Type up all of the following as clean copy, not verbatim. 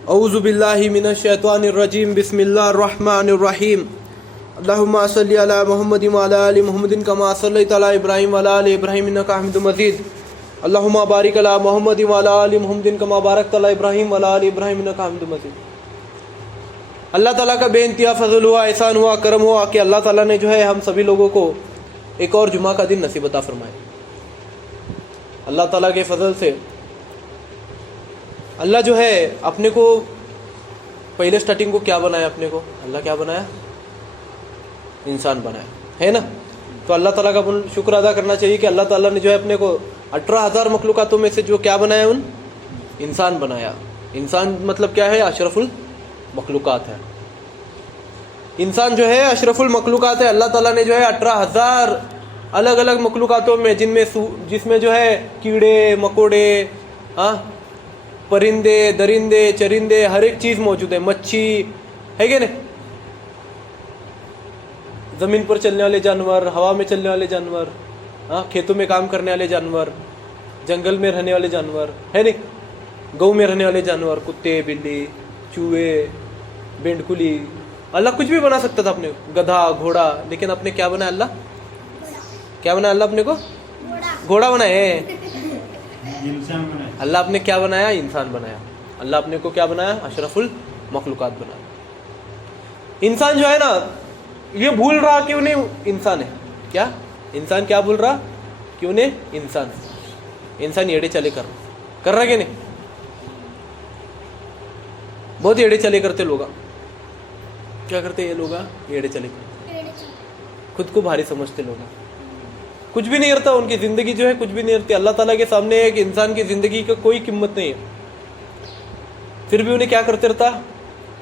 औज़ु बिल्लाहि मिनश शैतानिर रजीम बिस्मिल्लाहिर रहमानिर रहीम अल्लाहुम्मा सल्लि अला मुहम्मदिन व अला आलि मुहम्मदिन कमा सल्लैता अला इब्राहीम व अला आलि इब्राहीम इन्नका हमीदुम मजीद अल्लाहुम्मा बारिक अला मुहम्मदिन व अला आलि मुहम्मदिन कमा बारकता अला इब्राहीम व अला आलि इब्राहीम इन्नका हमीदुम मजीद। अल्लाह ताला का बेइंतहा फजल हुआ, एहसान हुआ, करम हुआ कि अल्लाह ताला ने जो है हम सभी लोगों को एक और जुमा का दिन नसीब अता फरमाए। अल्लाह ताला के फजल से अल्लाह जो है अपने को पहले स्टार्टिंग को क्या बनाया, अपने को अल्लाह क्या बनाया, इंसान बनाया, है ना। तो अल्लाह ताला का अपन शुक्र अदा करना चाहिए कि अल्लाह ताला ने जो है अपने को 18,000 मखलूकातों में से जो क्या बनाया, उन इंसान बनाया। इंसान मतलब क्या है, अशरफुल मखलूकात है। इंसान जो है अशरफुल मखलूकात है। अल्लाह ताला ने जो है 18,000 अलग अलग मखलूकातों में जिसमें जो है कीड़े मकोड़े, परिंदे दरिंदे चरिंदे हर एक चीज़ मौजूद है, मच्छी है क्या नहीं, ज़मीन पर चलने वाले जानवर, हवा में चलने वाले जानवर, खेतों में काम करने वाले जानवर, जंगल में रहने वाले जानवर, है नहीं, गऊ में रहने वाले जानवर, कुत्ते बिल्ली चूहे बेंडकुली। अल्लाह कुछ भी बना सकता था अपने, गधा घोड़ा, लेकिन अपने क्या बनाया अल्लाह, क्या बनाया अल्लाह, अपने को घोड़ा बनाए। अल्लाह अपने क्या बनाया, इंसान बनाया। अल्लाह अपने को क्या बनाया, अशरफुल मखलूकात बनाया। इंसान जो है ना, ये भूल रहा कि उन्हें इंसान है, क्या इंसान क्या भूल रहा कि उन्हें इंसान है। इंसान एड़े चले कर रहा कि नहीं, बहुत एड़े चले करते लोग। क्या करते ये लोग, एड़े चले खुद को भारी समझते लोग, कुछ भी नहीं रहता उनकी ज़िंदगी जो है, कुछ भी नहीं रहती। अल्लाह ताला के सामने एक इंसान की ज़िंदगी का कोई कीमत नहीं है, फिर भी उन्हें क्या करते रहता,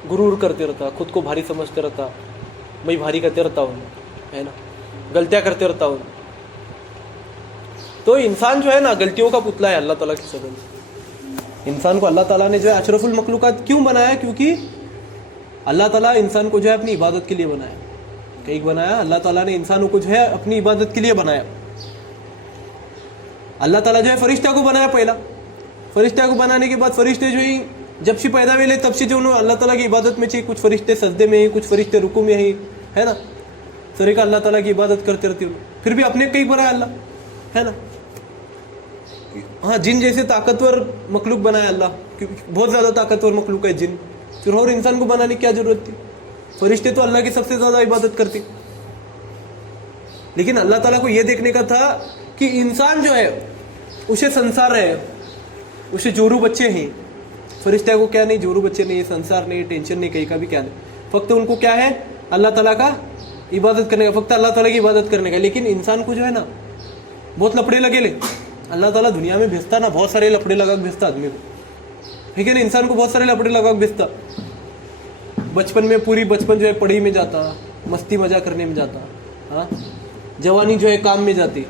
गुरूर करते रहता, खुद को भारी समझते रहता, मैं भारी करते रहता हूँ, है ना, गलतियाँ करते रहता हूँ। तो इंसान जो है ना गलतियों का पुतला है अल्लाह ताला की सज़ा से। इंसान को अल्लाह ताला ने जो है अशरफुल मखलूकात क्यों बनाया, क्योंकि अल्लाह ताला इंसान को जो है अपनी इबादत के लिए बनाया। कहीं बनाया अल्लाह ताला ने इंसानों को जो है अपनी इबादत के लिए बनाया। अल्लाह ताला जो है फरिश्ता को बनाया पहला। फरिश्ता को बनाने के बाद फरिश्ते जो ही जब से पैदा हुए तब से जो उन्होंने अल्लाह ताला की इबादत में चाहिए, कुछ फरिश्ते सजदे में ही, कुछ फरिश्ते रुकू में ही, है ना, सरे का अल्लाह ताला की इबादत करते रहते हो। फिर भी अपने कहीं बनाया अल्लाह, है ना। हाँ, जिन जैसे ताकतवर मखलूक बनाया अल्लाह, बहुत ज़्यादा ताकतवर मखलूक है जिन, फिर और इंसान को बनाने की क्या जरूरत थी। फरिश्ते तो अल्लाह की सबसे ज़्यादा इबादत करते, लेकिन अल्लाह ताला को यह देखने का था कि इंसान जो है उसे संसार है, उसे जोरू बच्चे हैं। फरिश्ते को क्या नहीं, जोरू बच्चे नहीं, संसार नहीं, टेंशन नहीं, कहीं का भी क्या नहीं, फक्त उनको क्या है, अल्लाह ताला का इबादत करने का, फक्त अल्लाह ताला की इबादत करने का। लेकिन इंसान को जो है ना बहुत लफड़े लगे ले। अल्लाह ताला दुनिया में भेजता ना, बहुत सारे लफड़े लगा भेजता आदमी को, ठीक है ना, इंसान को बहुत सारे लफड़े लगा भेजता। बचपन में पूरी बचपन जो है पढ़ाई में जाता, मस्ती मजा करने में जाता, हाँ, जवानी जो है काम में जाती,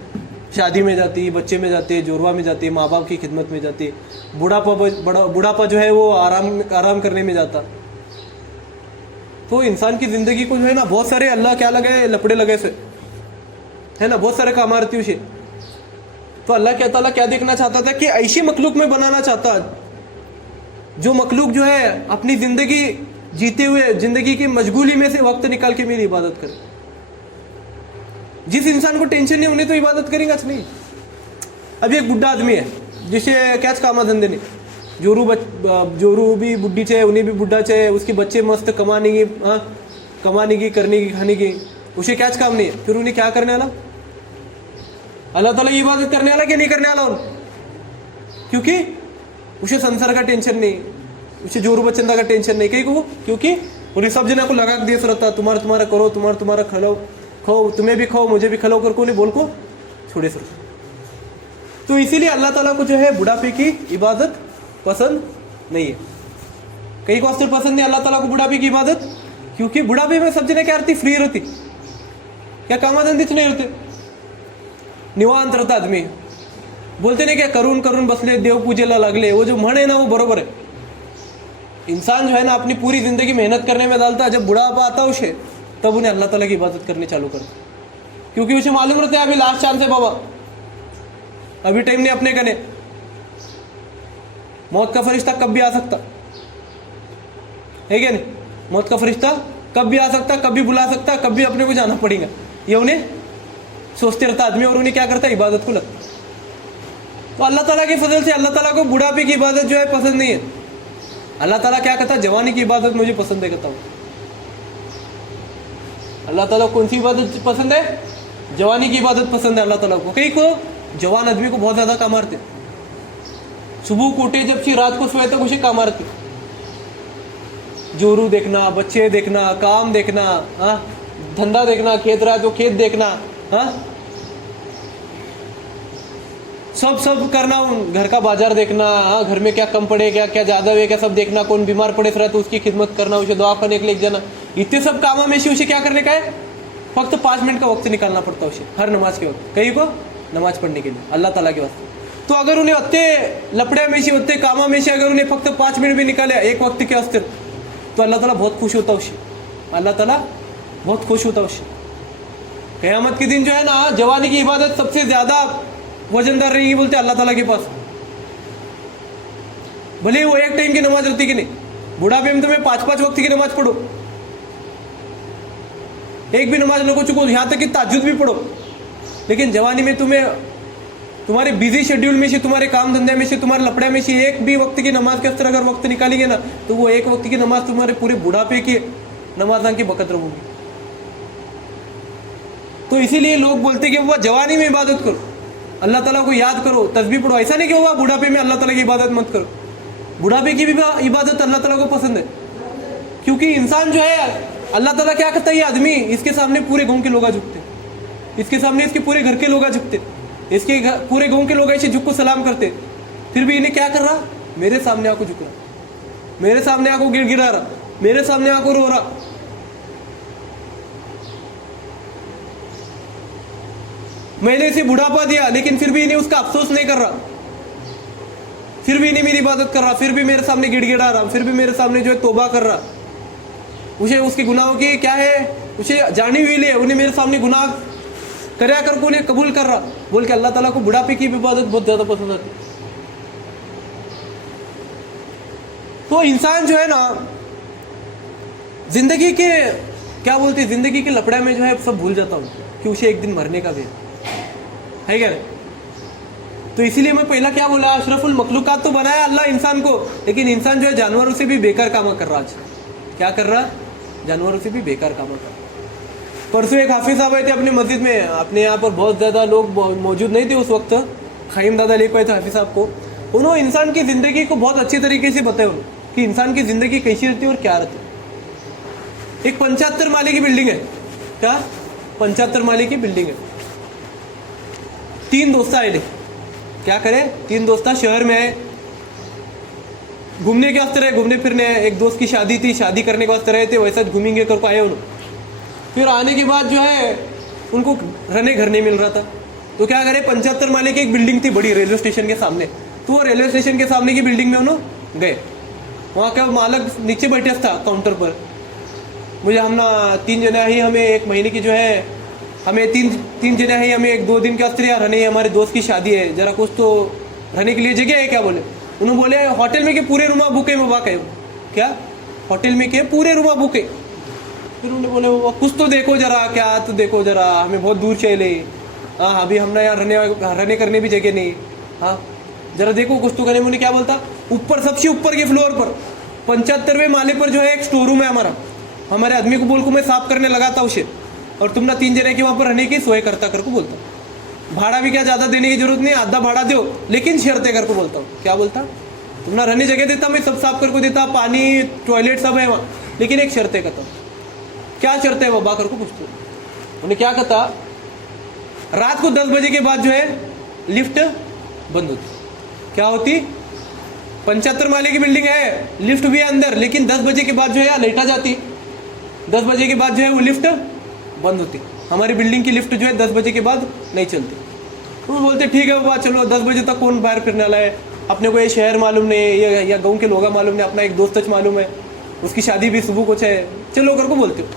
शादी में जाती, बच्चे में जाते, जोरवा में जाती, माँ बाप की खिदमत में जाती, बुढ़ापा जो है वो आराम करने में जाता। तो इंसान की ज़िंदगी को जो है ना बहुत सारे अल्लाह क्या लगे, लपड़े लगे से, है ना, बहुत सारे काम आती उसे। तो अल्लाह क्या ताला क्या देखना चाहता था कि ऐसी मखलूक में बनाना चाहता जो मखलूक जो है अपनी ज़िंदगी जीते हुए, ज़िंदगी की मशगूली में से वक्त निकाल के मेरी इबादत करे। जिस इंसान को टेंशन नहीं, उन्हें तो इबादत करेंगे नहीं। अभी एक बुढ़ा आदमी है जिसे क्या काम धंधे नहीं, जोरू भी बुढ़ी छे, उन्हें भी बुढ़ा छे, उसके बच्चे मस्त कमाने की करने की खाने की, उसे क्या काम नहीं है। फिर उन्हें क्या करने वाला, अल्लाह ताला की इबादत करने वाला कि नहीं करने वाला, क्योंकि उसे संसार का टेंशन नहीं, उसे जोरू बच्चंदा का टेंशन नहीं, कहीं को, क्योंकि उन्हें सब जना को लगा देश रहता, तुम्हारा करो, तुम्हारा खाओ, तुम्हें भी खाओ, मुझे भी खिलाओ करके उन्हें बोल को छोड़े सर। तो इसीलिए अल्लाह ताला को जो है बुढ़ापे की इबादत पसंद नहीं है। कई को वास्ते पसंद नहीं अल्लाह ताला को बुढ़ापे की इबादत, क्योंकि बुढ़ापे में सब जने क्या रहती, फ्री रहती, क्या काम धंधे नहीं रहते, निवांत रहता आदमी। बोलते नहीं क्या करून बसले देव पूजेला लागले, वो जो म्हण है ना वो बरोबर है। इंसान जो है ना अपनी पूरी जिंदगी मेहनत करने में डालता है, जब बुढ़ापा आता है उसे, तब उन्हें अल्लाह ताला की इबादत करनी चालू करता, क्योंकि उसे मालूम रहता है अभी लास्ट चांस है बाबा, अभी टाइम नहीं अपने कने, मौत का फरिश्ता कब भी आ सकता, है क्या नहीं? मौत का फरिश्ता कब भी आ सकता, कब भी बुला सकता, कब भी अपने को जाना पड़ेगा, ये उन्हें सोचते रहता आदमी, और उन्हें क्या करता है, इबादत को लगता। तो अल्लाह ताला के फजल से अल्लाह ताला को बुढ़ापे की इबादत जो है पसंद नहीं है। अल्लाह ताला क्या कहता है, जवानी की इबादत मुझे पसंद है कहता हूँ। अल्लाह ताला कौन सी इबादत पसंद है? जवानी की इबादत पसंद है अल्लाह ताला को। कई को जवान आदमी को बहुत ज्यादा काम आते, सुबह को उठे जब से रात को सोए तक उसे काम आते, जोरू देखना, बच्चे देखना, काम देखना, हाँ, धंधा देखना, खेत रहा तो खेत देखना, हाँ, सब करना, घर का बाजार देखना, हाँ, घर में क्या कम पड़े, क्या क्या ज्यादा है, क्या सब देखना, कौन बीमार पड़े रहा तो उसकी खिदमत करना, उसे दुआ करने के लिए जाना, इतने सब कामों में से उसे क्या करने का है, फक्त 5 मिनट का वक्त निकालना पड़ता है उसे हर नमाज के वक्त, कहीं को नमाज पढ़ने के लिए अल्लाह ताला के वास्ते। तो अगर उन्हें अत्ते लपड़े में से, अत्ते कामा में से अगर उन्हें फक्त 5 मिनट भी निकाले एक वक्त के वास्ते, तो अल्लाह ताला बहुत खुश होता उसे, अल्लाह ताला बहुत खुश होता उसे। क़यामत के दिन जो है ना, जवानी की इबादत सबसे ज्यादा वजनदार रहेगी बोलते अल्लाह ताला के पास। भले वो एक टाइम की नमाज रहती कि नहीं, बुढ़ापे में तुम्हें 5-5 वक्त की नमाज पढ़ो, एक भी नमाज लोगों चुको, यहाँ तक कि ताज्जुद भी पढ़ो, लेकिन जवानी में तुम्हें तुम्हारे बिजी शेड्यूल में से, तुम्हारे काम धंधे में से, तुम्हारे लपड़े में से एक भी वक्त की नमाज के अगर वक्त निकालेंगे ना, तो वो एक वक्त की नमाज तुम्हारे पूरे बुढ़ापे की नमाज की बकत रहोगी। तो इसीलिए लोग बोलते कि वो जवानी में इबादत करो, अल्लाह ताला को याद करो, तस्बीह पढ़ो। ऐसा नहीं कि वो बुढ़ापे में अल्लाह ताला की इबादत मत करो, बुढ़ापे की भी इबादत अल्लाह ताला को पसंद है। क्योंकि इंसान जो है, अल्लाह ताला क्या करता है, ये आदमी, इसके सामने पूरे गांव के लोग झुकते, इसके सामने इसके पूरे घर के लोग झुकते, इसके पूरे गांव के लोग ऐसे झुक को सलाम करते, फिर भी इन्हें क्या कर रहा, मेरे सामने आको झुक रहा, मेरे सामने आको गिड़गिड़ा रहा, मेरे सामने आको रो रहा। मैंने इसे बुढ़ापा दिया, लेकिन फिर भी इन्हें उसका अफसोस नहीं कर रहा, फिर भी इन्हें मेरी इबादत कर रहा, फिर भी मेरे सामने गिड़गिड़ा रहा, फिर भी मेरे सामने जो है तौबा कर रहा। उसे उसके गुनाहों की क्या है, उसे जानी हुई ले, उन्हें मेरे सामने गुनाह करया कर को उन्हें कबूल कर रहा, बोल के अल्लाह ताला को बुढ़ापे की इबादत बहुत ज्यादा पसंद आती। तो इंसान जो है ना, जिंदगी के क्या बोलते हैं, जिंदगी के लपड़े में जो है सब भूल जाता हूँ कि उसे एक दिन मरने का भी है क्या। तो इसीलिए मैं पहला क्या बोला, अशरफुल मखलूकात तो बनाया अल्लाह इंसान को, लेकिन इंसान जो है जानवरों से भी बेकार काम कर रहा। आज क्या कर रहा, जानवरों से भी बेकार काम कर रहा। परसों एक हाफिज साहब आए थे अपनी मस्जिद में, अपने यहाँ पर बहुत ज़्यादा लोग मौजूद नहीं थे उस वक्त, खईम दादा ले पाए थे हाफिज साहब को। उन्होंने इंसान की ज़िंदगी को बहुत अच्छी तरीके से बताया कि इंसान की ज़िंदगी कैसी रहती है और क्या रहती है। एक 75 माले की बिल्डिंग है, क्या 75 माले की बिल्डिंग है। 3 दोस्त आए थे, क्या करे, 3 दोस्त शहर में आए, घूमने के वास्ते रहे, घूमने फिरने। एक दोस्त की शादी थी, शादी करने के वास्ते रहे थे, वैसा घूमेंगे करके आए उन्होंने। फिर आने के बाद जो है उनको रहने घर नहीं मिल रहा था, तो क्या करे, 75 माले की एक बिल्डिंग थी बड़ी रेलवे स्टेशन के सामने, तो वो रेलवे स्टेशन के सामने की बिल्डिंग में उन्होंने गए। वहाँ का मालक नीचे बैठे था काउंटर पर, मुझे हम ना 3 जने ही, हमें 1 महीने की जो है, हमें तीन जने ही, हमें 1-2 दिन के वास्ते रहने, हमारे दोस्त की शादी है, जरा कुछ तो रहने के लिए जगह है क्या। बोले, उन्होंने बोले होटल में के पूरे रूमा बुक है। बाबा कहे क्या, होटल में के पूरे रूमा बुक है। फिर उन्होंने बोले बाबा कुछ तो देखो जरा, क्या तो देखो जरा, हमें बहुत दूर चले, हाँ अभी हमने यहाँ रहने करने भी जगह नहीं, हाँ जरा देखो कुछ तो करने। मुझे क्या बोलता, ऊपर सबसे ऊपर के फ्लोर पर 75वें माले पर जो है एक स्टोर रूम है हमारा, हमारे आदमी को बोल को मैं साफ करने लगा था उसे, और तुम ना 3 जने के वहाँ पर रहने की सोए करता कर को बोलता। भाड़ा भी क्या ज़्यादा देने की जरूरत नहीं, आधा भाड़ा दो, लेकिन शर्तें कर को बोलता हूँ। क्या बोलता, तुम ना रहने जगह देता, मैं सब साफ कर को देता, पानी टॉयलेट सब है वहाँ, लेकिन एक शर्तें कहता। क्या शर्त है बाबा कर को पूछते। उन्हें क्या कहता, रात को 10 बजे के बाद जो है लिफ्ट बंद होती। क्या होती, 75 माले की बिल्डिंग है, लिफ्ट भी है अंदर, लेकिन 10 बजे के बाद जो है लाइट आ जाती, 10 बजे के बाद जो है वो लिफ्ट बंद होती। हमारी बिल्डिंग की लिफ्ट जो है 10 बजे के बाद नहीं चलती। तो बोलते ठीक है बाबा, चलो 10 बजे तक कौन बाहर फिरने वाला है, अपने को ये शहर मालूम नहीं, या गाँव के लोग मालूम नहीं, अपना एक दोस्त मालूम है, उसकी शादी भी सुबह कुछ है, चलो कर को बोलते हो।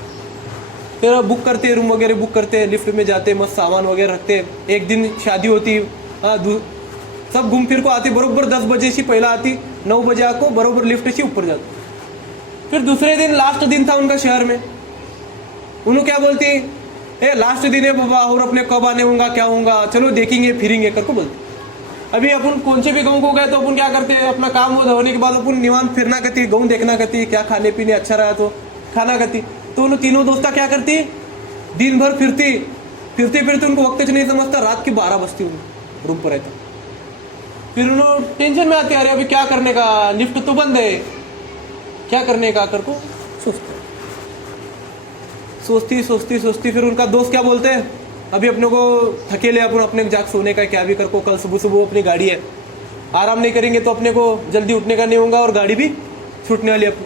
फिर बुक करते, रूम वगैरह बुक करते, लिफ्ट में जाते, मस्त सामान वगैरह रखते। एक दिन शादी होती, हाँ सब घूम फिर को आती, बरोबर 10 बजे से पहला आती, 9 बजे आको बरोबर लिफ्ट से ऊपर जाती। फिर दूसरे दिन लास्ट दिन था उनका शहर में, उन्होंने क्या बोलती, ए लास्ट दिन है बाबा, और अपने कब आने होगा क्या होगा, चलो देखेंगे फिरेंगे करके बोलते। अभी अपन कौन से भी गाँव को गए तो अपन क्या करते हैं, अपना काम होने के बाद अपन निवान फिरना करती, गाँव देखना करती, क्या खाने पीने अच्छा रहा तो खाना करती। तो उन तीनों दोस्ता क्या करती, दिन भर फिरती फिरते उनको वक्त नहीं समझता, रात की 12 बजती उनको रूम पर रहता। फिर उन्होंने टेंशन में आते, अरे अभी क्या करने का, लिफ्ट तो बंद है, क्या करने का कर को सोचती। फिर उनका दोस्त क्या बोलते हैं, अभी अपने को थकेले, अपन अपने जाग सोने का, क्या भी कर को, कल सुबह सुबह अपनी गाड़ी है, आराम नहीं करेंगे तो अपने को जल्दी उठने का नहीं होगा और गाड़ी भी छूटने वाली अपनी,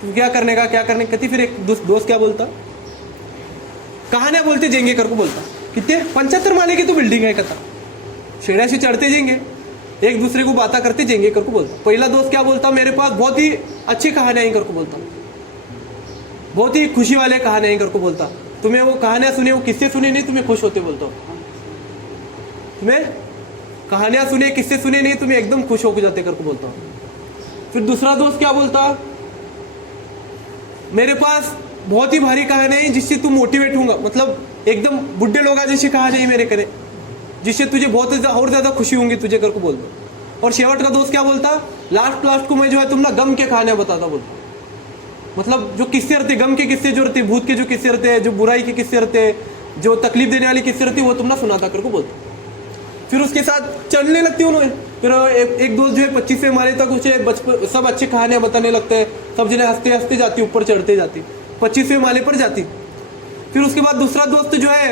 तो क्या करने का कहती। फिर एक दोस्त क्या बोलता, कहानियां बोलते जाएंगे कर को बोलता, कितने 75 माले की तो बिल्डिंग है कथा, शेड़ा से चढ़ते जाएंगे, एक दूसरे को बातें करते जाएंगे कर को बोलता। पहला दोस्त क्या बोलता, मेरे पास बहुत ही अच्छी कहानियां कर को बोलता, बहुत ही खुशी वाले कहानियां कर को बोलता, तुम्हें वो कहानियां सुने, वो किससे सुने नहीं, तुम्हें खुश होते बोलता हूँ, तुम्हें कहानियां सुने किससे सुने नहीं, तुम्हें एकदम खुश होकर जाते कर को बोलता हूँ। फिर दूसरा दोस्त क्या बोलता, मेरे पास बहुत ही भारी कहानियां हैं जिससे तू मोटिवेट होगा, मतलब एकदम बुढ़े लोग जैसी कहानियां मेरे करे, जिससे तुझे बहुत और ज्यादा खुशी होंगी तुझे कर को बोलता। और शेवट का दोस्त क्या बोलता, लास्ट को मैं जो है तुम ना गम के कहानियां बताता बोलता, मतलब जो किस्से रहते, गम के किस्से जो रहते, भूत के जो किस्से रहते हैं, जो बुराई के किस्से रहते हैं, जो तकलीफ देने वाली किस्से रहती है, वो तुम ना सुनाता करके बोलते। फिर उसके साथ चलने लगती उन्होंने। फिर एक दोस्त जो है 25वें माले तक उसे बचपन सब अच्छी कहानियां बताने लगते हैं, सब जने हंसते हंसते जाती, ऊपर चढ़ते जाती, 25वें माले पर जाती। फिर उसके बाद दूसरा दोस्त जो है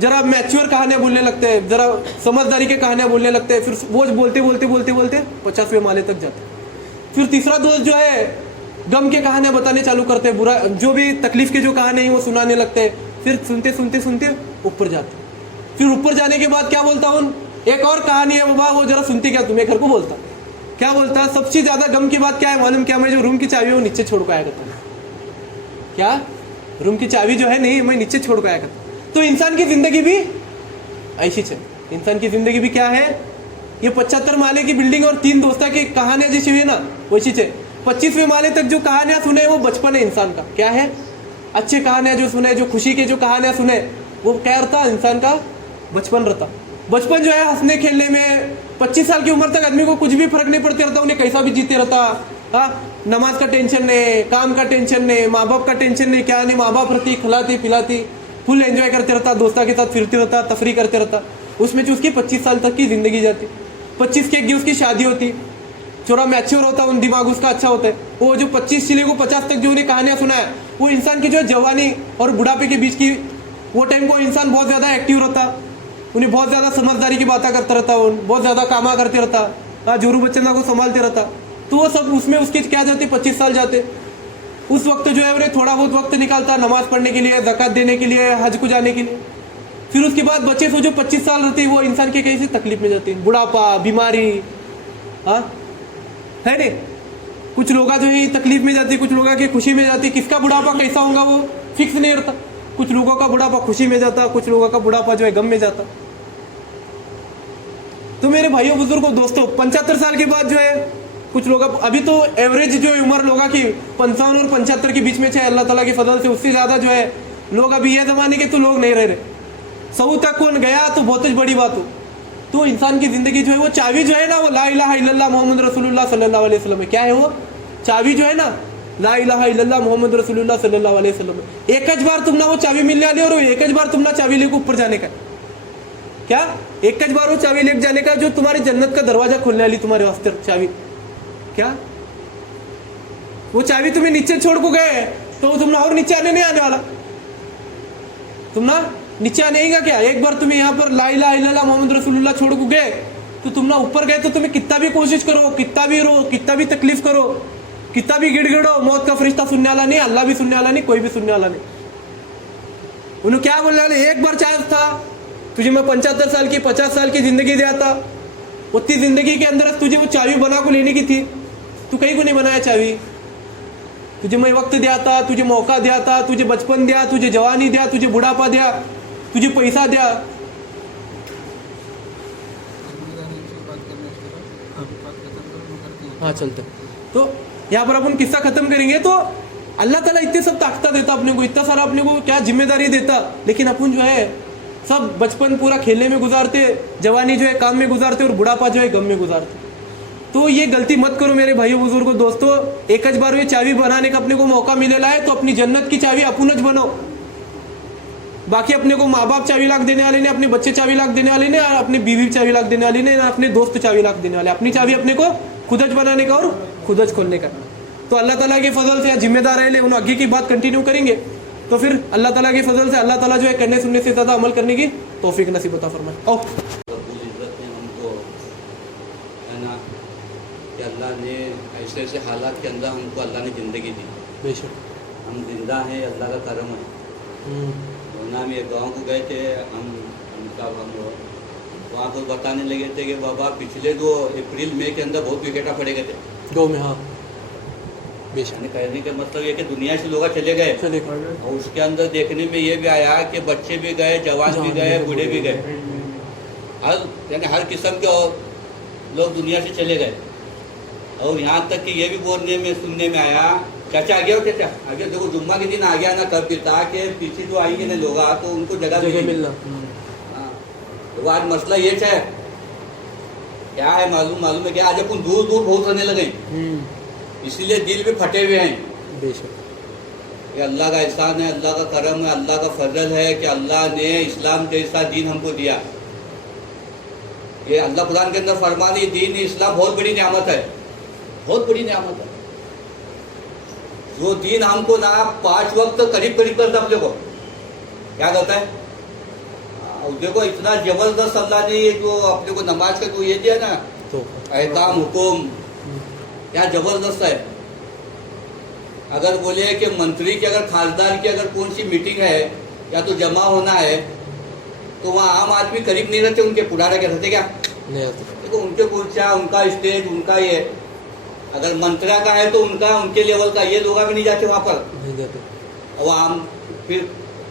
जरा मैच्योर कहानियां बोलने लगते हैं, जरा समझदारी के कहानियां बोलने लगते हैं, फिर वो बोलते 50वें माले तक जाते। फिर तीसरा दोस्त जो है गम के कहानियां बताने चालू करते हैं, बुरा जो भी तकलीफ की जो कहानी है वो सुनाने लगते हैं। फिर सुनते ऊपर जाते। फिर ऊपर जाने के बाद क्या बोलता हूँ, एक और कहानी है बाबा, वो जरा सुनती क्या तुम्हें घर को बोलता, क्या बोलता, सबसे ज्यादा गम की बात क्या है मालूम क्या, मैं जो रूम की चाबी है वो नीचे छोड़ कर आया करता, क्या रूम की चाबी जो है नहीं मैं नीचे छोड़ कर आया करता। तो इंसान की जिंदगी भी ऐसी है, इंसान की जिंदगी भी क्या है, ये 75 माले की बिल्डिंग और 3 दोस्तों की कहानियां जैसी हुई ना वैसी है। 25वें माले तक जो कहानियां सुने वो बचपन है इंसान का, क्या है, अच्छी कहानियां जो सुने, जो खुशी की जो कहानियां सुने, वो क्या रहता इंसान का बचपन रहता। बचपन जो है हंसने खेलने में, 25 साल की उम्र तक आदमी को कुछ भी फर्क नहीं पड़ता रहता, उन्हें कैसा भी जीते रहता। हाँ, नमाज का टेंशन नहीं, काम का टेंशन नहीं, माँ बाप का टेंशन नहीं, क्या नहीं, माँ बाप रहती, खिलाती पिलाती, फुल एंजॉय करते रहता, दोस्तों के साथ फिरते रहता, तफरी करते रहता। उसमें जो उसकी 25 साल तक की जिंदगी जाती, 25 के उसकी शादी होती, थोड़ा मैच्योर होता, उन दिमाग उसका अच्छा होता है। वो जो 25 से लेकर 50 तक जो उन्हें कहानियां सुनाया, वो इंसान की जो है जवानी और बुढ़ापे के बीच की वो टाइम को इंसान बहुत ज़्यादा एक्टिव रहता, उन्हें बहुत ज़्यादा समझदारी की बातें करता रहता, बहुत ज़्यादा कामा करते रहता, जोरू बच्चन को संभालते रहता। तो वो सब उसमें उसके क्या जाते, 25 साल जाते। उस वक्त जो है उन्हें थोड़ा बहुत वक्त निकालता नमाज पढ़ने के लिए, ज़कात देने के लिए, हज को जाने के लिए। फिर उसके बाद बच्चे से जो 25 साल रहते हैं वो इंसान की कैसी तकलीफ में जाती है, बुढ़ापा, बीमारी, हाँ है नहीं। कुछ लोग जो है तकलीफ में जाती, कुछ लोगों की खुशी में जाती। किसका बुढ़ापा कैसा होगा वो फिक्स नहीं रहता, कुछ लोगों का बुढ़ापा खुशी में जाता, कुछ लोगों का बुढ़ापा जो है गम में जाता। तो मेरे भाइयों बुजुर्गों दोस्तों, 75 साल के बाद जो है कुछ लोग, अभी तो एवरेज जो उम्र लोगों की 55 और 75 के बीच में है, अल्लाह ताला के फजल से उससे ज़्यादा जो है लोग अभी ये ज़माने के तो लोग नहीं रह रहे। 100 तक कौन गया तो बहुत बड़ी बात हो। तो इंसान की ज़िंदगी जो है वो चाबी जो है ना, वो ला इलाहा इल्लल्लाह मोहम्मद रसूलुल्लाह सल्लल्लाहु अलैहि वसल्लम है। क्या है वो चाबी जो है ना, ला इलाहा इल्लल्लाह मोहम्मद रसूलुल्लाह सल्लल्लाहु अलैहि वसल्लम। एक बार तुम ना वो चाबी मिलने वाली, और एक बार तुम ना चाबी लेकर ऊपर जाने का, क्या एक बार वो चाबी लेकर जाने का जो तुम्हारी जन्नत का दरवाजा खोलने वाली तुम्हारे वास्ते चाबी। क्या वो चाबी तुम्हें नीचे छोड़ को गए तो तुम ना और नीचे आने नहीं आने वाला, तुम ना नीचे आनेगा क्या। एक बार तुम्हें यहाँ पर ला इलाहा इल्लल्लाह मोहम्मद रसूलुल्लाह छोड़ को गए तो तुम ना ऊपर गए, तो तुम्हें कितना भी कोशिश करो, कितना भी रो, कितना भी तकलीफ करो, कितना भी गिड़गिड़ो, मौत का फरिश्ता सुनने वाला नहीं, अल्लाह भी सुनने वाला नहीं, कोई भी सुनने वाला नहीं। उन्हें क्या बोलने वाले, एक बार चांस था तुझे मैं 75 साल की 50 साल की जिंदगी दिया था, उतनी जिंदगी के अंदर तुझे वो चाबी बना को लेने की थी, तू कहीं को नहीं बनाया चाबी। तुझे मैं वक्त दिया था, तुझे मौका दिया था, तुझे बचपन दिया, तुझे जवानी दिया, तुझे बुढ़ापा दिया, तुझे पैसा दिया। हाँ चलते। तो यहाँ पर अपन किस्सा खत्म करेंगे। तो अल्लाह ताला इतने सब ताकता देता अपने को, इतना सारा अपने को क्या जिम्मेदारी देता, लेकिन अपन जो है सब बचपन पूरा खेलने में गुजारते, जवानी जो है काम में गुजारते और बुढ़ापा जो है गम में गुजारते। तो ये गलती मत करो मेरे भाइयों बुजुर्गों दोस्तों। एक बार ये चाबी बनाने का अपने को मौका मिलेला है तो अपनी जन्नत की चाबी अपुनच बनाओ। बाकी अपने को माँ बाप चाबी लाख देने वाले ने, अपने बच्चे चाबी लाख देने वाले ने, और अपने बीवी चाबी लाख देने वाले ने, अपने दोस्त चाबी लाख देने वाले। अपनी चाबी अपने को खुदच बनाने का और खुदच खोलने का। तो अल्लाह ताला के फजल से जिम्मेदार है, उन आगे की बात कंटिन्यू करेंगे तो फिर अल्लाह ताला के फजल से अल्लाह ताला जो है करने सुनने से ज़्यादा अमल करने की तौफीक नसीब अता फरमाए। ओ रब्बुल इज़्ज़त ने हमको है ना कि अल्लाह ने ऐसे ऐसे हालात के अंदर हमको अल्लाह ने ज़िंदगी दी। बेशक हम जिंदा हैं, अल्लाह का करम है। ना हम एक गाँव को गए थे, हम वहाँ पर बताने लगे थे कि बाबा पिछले 2 अप्रैल मई के अंदर बहुत विकेटा पड़े गए थे 2 में। हाँ बेशक कहने का मतलब ये कि दुनिया से लोग चले गए, और उसके अंदर देखने में ये भी आया कि बच्चे भी गए, जवान भी गए, बूढ़े भी गए, हर किस्म के लोग दुनिया से चले गए। और यहाँ तक कि ये भी बोलने में सुनने में आया, चाचा आ गया हो, चाचा आ गया, देखो जुम्मा के दिन आ गया ना, कब पिता के पीछे जो आएंगे ना लोग तो उनको जगह मिलना। तो आज मसला ये है क्या है मालूम है क्या, आज अपन दूर दूर बहुत रहने लगे, इसीलिए दिल भी फटे हुए हैं। बेशक ये अल्लाह का एहसान है, अल्लाह का करम है, अल्लाह का फजल है कि अल्लाह ने इस्लाम जैसा दीन हमको दिया। ये अल्लाह कुरान के अंदर फरमानी दीन इस्लाम बहुत बड़ी नियामत है, बहुत बड़ी नियामत है। जो दीन हमको ना 5 वक्त करीब करीब करता अपने को क्या करता है। देखो इतना जबरदस्त अल्लाह ने ये जो अपने को नमाज का जो ये दिया ना, तो अहकाम हुकुम क्या जबरदस्त है। अगर बोले कि मंत्री की अगर खासदार की अगर कौन सी मीटिंग है या तो जमा होना है तो वहाँ आम आदमी करीब नहीं रहते, उनके पुराने क्या रहते क्या नहीं रहते। देखो उनके कुर्सियाँ, उनका स्टेज, उनका ये, अगर मंत्रा का है तो उनके लेवल का, ये लोग भी नहीं जाते वहाँ पर, नहीं जाते। और हम फिर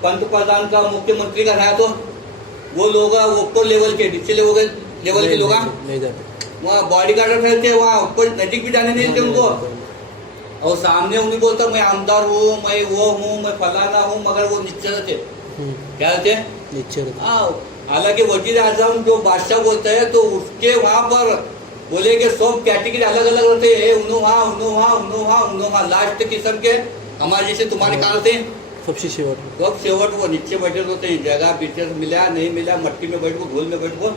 पंत प्रधान का, मुख्यमंत्री का है तो वो लोग वो ऊपर लेवल के, नीचे लेवल के लोग नहीं जाते। वहाँ बॉडी गार्ड रहते, वहाँ ऊपर नजदीक भी जाने नहीं देते उनको। और सामने उन्हें बोलता मैं आमदार हूँ, मैं वो हूँ, मैं फलाना हूँ, मगर वो नीचे रहते। क्या रहते नीचे रहते। हाँ, हालांकि वजीर आजम जो बादशाह बोलते हैं तो उसके वहाँ पर बोले कि सब कैटेगरी अलग अलग रहते हैं, उन्हों लास्ट किस्म के हमारे जैसे तुम्हारे कार थे सबसे शेवट वो नीचे बैठे होते हैं। जगह पीछे मिला नहीं मिला, मट्टी में बैठ को, धूल में बैठ को।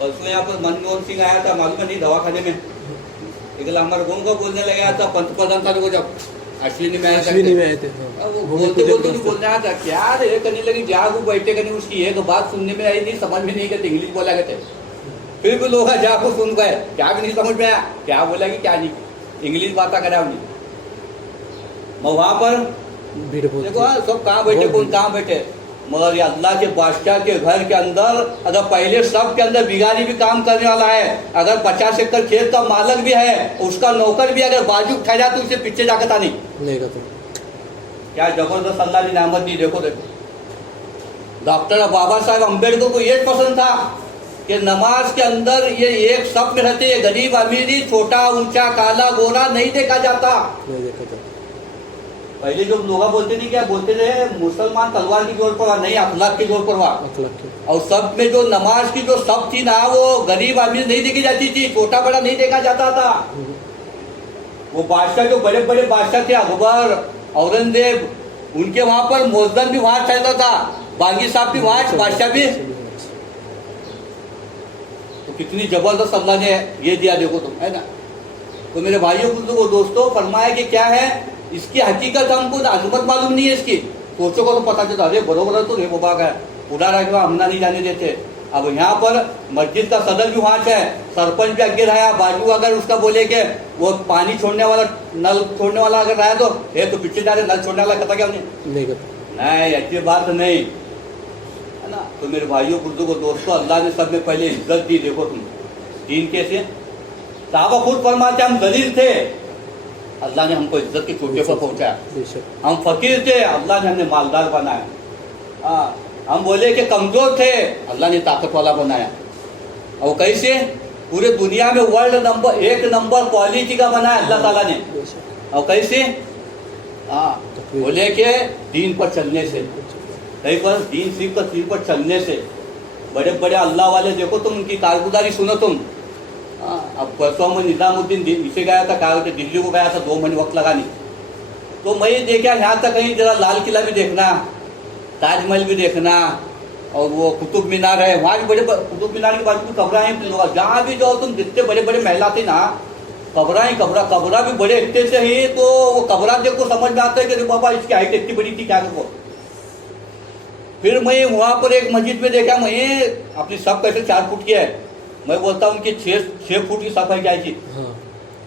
परसों यहाँ पर मनमोहन सिंह आया था, मालूम नहीं, दवाखाने में एक हमारे गाँव का बोलने लगा था, पंत प्रधान था को जब अश्विनी में आए थे, वो बोलने आया था क्या रे करने लगी, जा वो बैठे करनी, उसकी एक बात सुनने में आई नहीं, समझ में नहीं गए, इंग्लिश बोला गए थे। फिर भी लोग जा को सुन गए, क्या भी नहीं समझ में आया, क्या बोला कि क्या नहीं, इंग्लिश बात करा उन्हें। वहाँ पर देखो सब कहाँ बैठे, कौन कहाँ बैठे, मगर ये अल्लाह के बादशाह के घर के अंदर अगर पहले सब के अंदर बिगाड़ी भी काम करने वाला है, अगर 50 एकड़ खेत का मालक भी है, उसका नौकर भी अगर बाजू उठा जाए तो उसे पीछे जाकर था नहीं तो क्या जबरदस्त अल्लाह ने नामत दी। देखो डॉक्टर बाबा साहब अम्बेडकर को ये पसंद था कि नमाज के अंदर ये एक सब में रहते, गरीब अमीरी, छोटा ऊंचा, काला गोरा नहीं देखा जाता। पहले जो लोग बोलते नहीं, क्या बोलते रहे, मुसलमान तलवार की जोर पर नहीं, अखलाक की जोर पर हुआ। और सब में जो नमाज की जो सब थी ना, वो गरीब अमीर नहीं देखी जाती थी, छोटा बड़ा नहीं देखा जाता था। वो बादशाह जो बड़े बड़े बादशाह थे, अकबर, औरंगजेब, उनके वहां पर मौजदन भी वहां चलता था, बागी साहब भी वहां, बादशाह भी। तो कितनी जबरदस्त अल्लाह ने ये दिया, देखो तुम, है ना। तो मेरे भाइयों को दोस्तों फरमाया कि क्या है, इसकी हकीकत हमको अजमत मालूम नहीं है इसकी, सोचो को तो पता चलता, अरे बरोबर तो रे बाबा का पूरा रह गया, हमना नहीं जाने देते। अब यहाँ पर मस्जिद का सदर भी वहाँ है, सरपंच भी आगे रहा, बाजू अगर उसका बोले कि वो पानी छोड़ने वाला, नल छोड़ने वाला अगर रहा तो ये तो पीछे जा रहे, नल छोड़ने वाला कहता क्या नहीं, अच्छी बात नहीं, है ना। तो मेरे भाइयों को दोस्तों अल्लाह ने सब में पहले इज्जत दी। देखो तुम दीन कैसे, साहबा खुद फरमाते हम दलील थे, अल्लाह ने हमको इज्जत के छोटे पर पहुंचाया। हम फकीर थे, अल्लाह ने हमने मालदार बनाया। हम बोले कि कमजोर थे, अल्लाह ने ताकत वाला बनाया। और कैसे, पूरे दुनिया में वर्ल्ड नंबर 1 क्वालिटी का बनाया अल्लाह ताला ने। और कैसे, हाँ, बोले कि दीन पर चलने से, कहीं पर दीन सिर्फ पर चलने से। बड़े बड़े अल्लाह वाले देखो तुम, उनकी कारगुजारी सुनो तुम। हाँ, अब परसों में निजामुद्दीन इसे गया था, क्या बोलते, दिल्ली को गया था, 2 महीने वक्त लगा नहीं। तो मैं ये देखा यहाँ तक कहीं जरा लाल किला भी देखना, ताजमहल भी देखना, और वो कुतुब मीनार है, वहाँ भी बड़े कुतुब मीनार के बाजू में कब्रा है, जहाँ भी जाओ तुम जितने बड़े बड़े महला थे ना, कब्रा ही कब्रा, कब्रा भी बड़े इतने से ही। तो वो कब्रा देखो समझ में आता है कि बाबा इसकी हाइट इतनी बड़ी थी क्या को। फिर मैं वहाँ पर एक मस्जिद में देखा, मैं अपनी सब कैसे 4 फुट की है, मैं बोलता हूँ कि 6 फुट की सफाई क्या थी,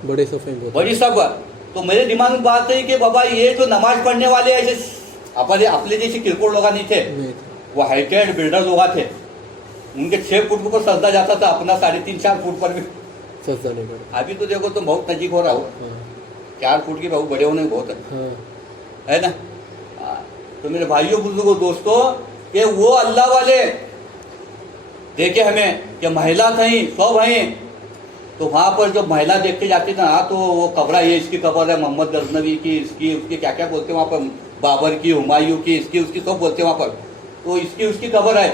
बड़े सफाई बड़ी सब। तो मेरे दिमाग में बात है कि बाबा ये जो नमाज पढ़ने वाले ऐसे अपने जैसे किरकोड़ लोग नहीं थे, वो हाइटेड बिल्डर लोग थे, उनके 6 फुट के ऊपर सजदा जाता था, अपना 3.5-4 फुट पर भी सजदा नहीं करता। अभी तो देखो तुम बहुत नजीक हो रहा हो, 4 फुट के बहुत बड़े होने बहुत है ना। तो मेरे भाइयों बुजुर्गों दोस्तों, ये वो अल्लाह वाले देखे हमें कि महिला थी सब हैं। तो वहाँ पर जो महिला देख के जाती था तो वो कब्र, ये इसकी कब्र है, मोहम्मद गजनवी की, इसकी उसकी क्या क्या बोलते हैं वहाँ पर, बाबर की, हुमायूं की, इसकी उसकी सब बोलते हैं वहाँ पर। तो इसकी उसकी कब्र है।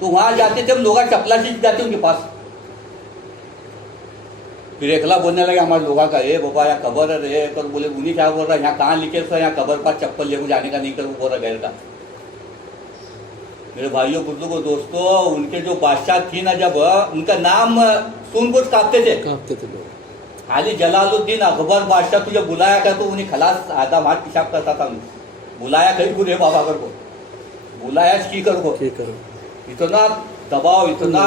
तो वहाँ जाते थे हम लोग, चपला से जाते उनके पास। फिर एकला बोलने लगे हमारे लोगों का, ए बाबा यहाँ कब्र है रे। तो बोले उन्हीं क्या बोल रहा है, यहाँ कहाँ लिखे सर, यहाँ कब्र पर चप्पल लेकर जाने का नहीं कर, वो बोल रहा गैर का। मेरे भाइयों बुजुर्गों दोस्तों, उनके जो बादशाह थी ना, जब उनका नाम सुन कुछ कांपते थे लोग। अली जलालुद्दीन अकबर बादशाह तुझे बुलाया था तो उन्हें खलास आधा मार पेशाब करता था, बुलाया कहीं बुरे बाबा कर को, बुलाया की करो, इतना दबाव, इतना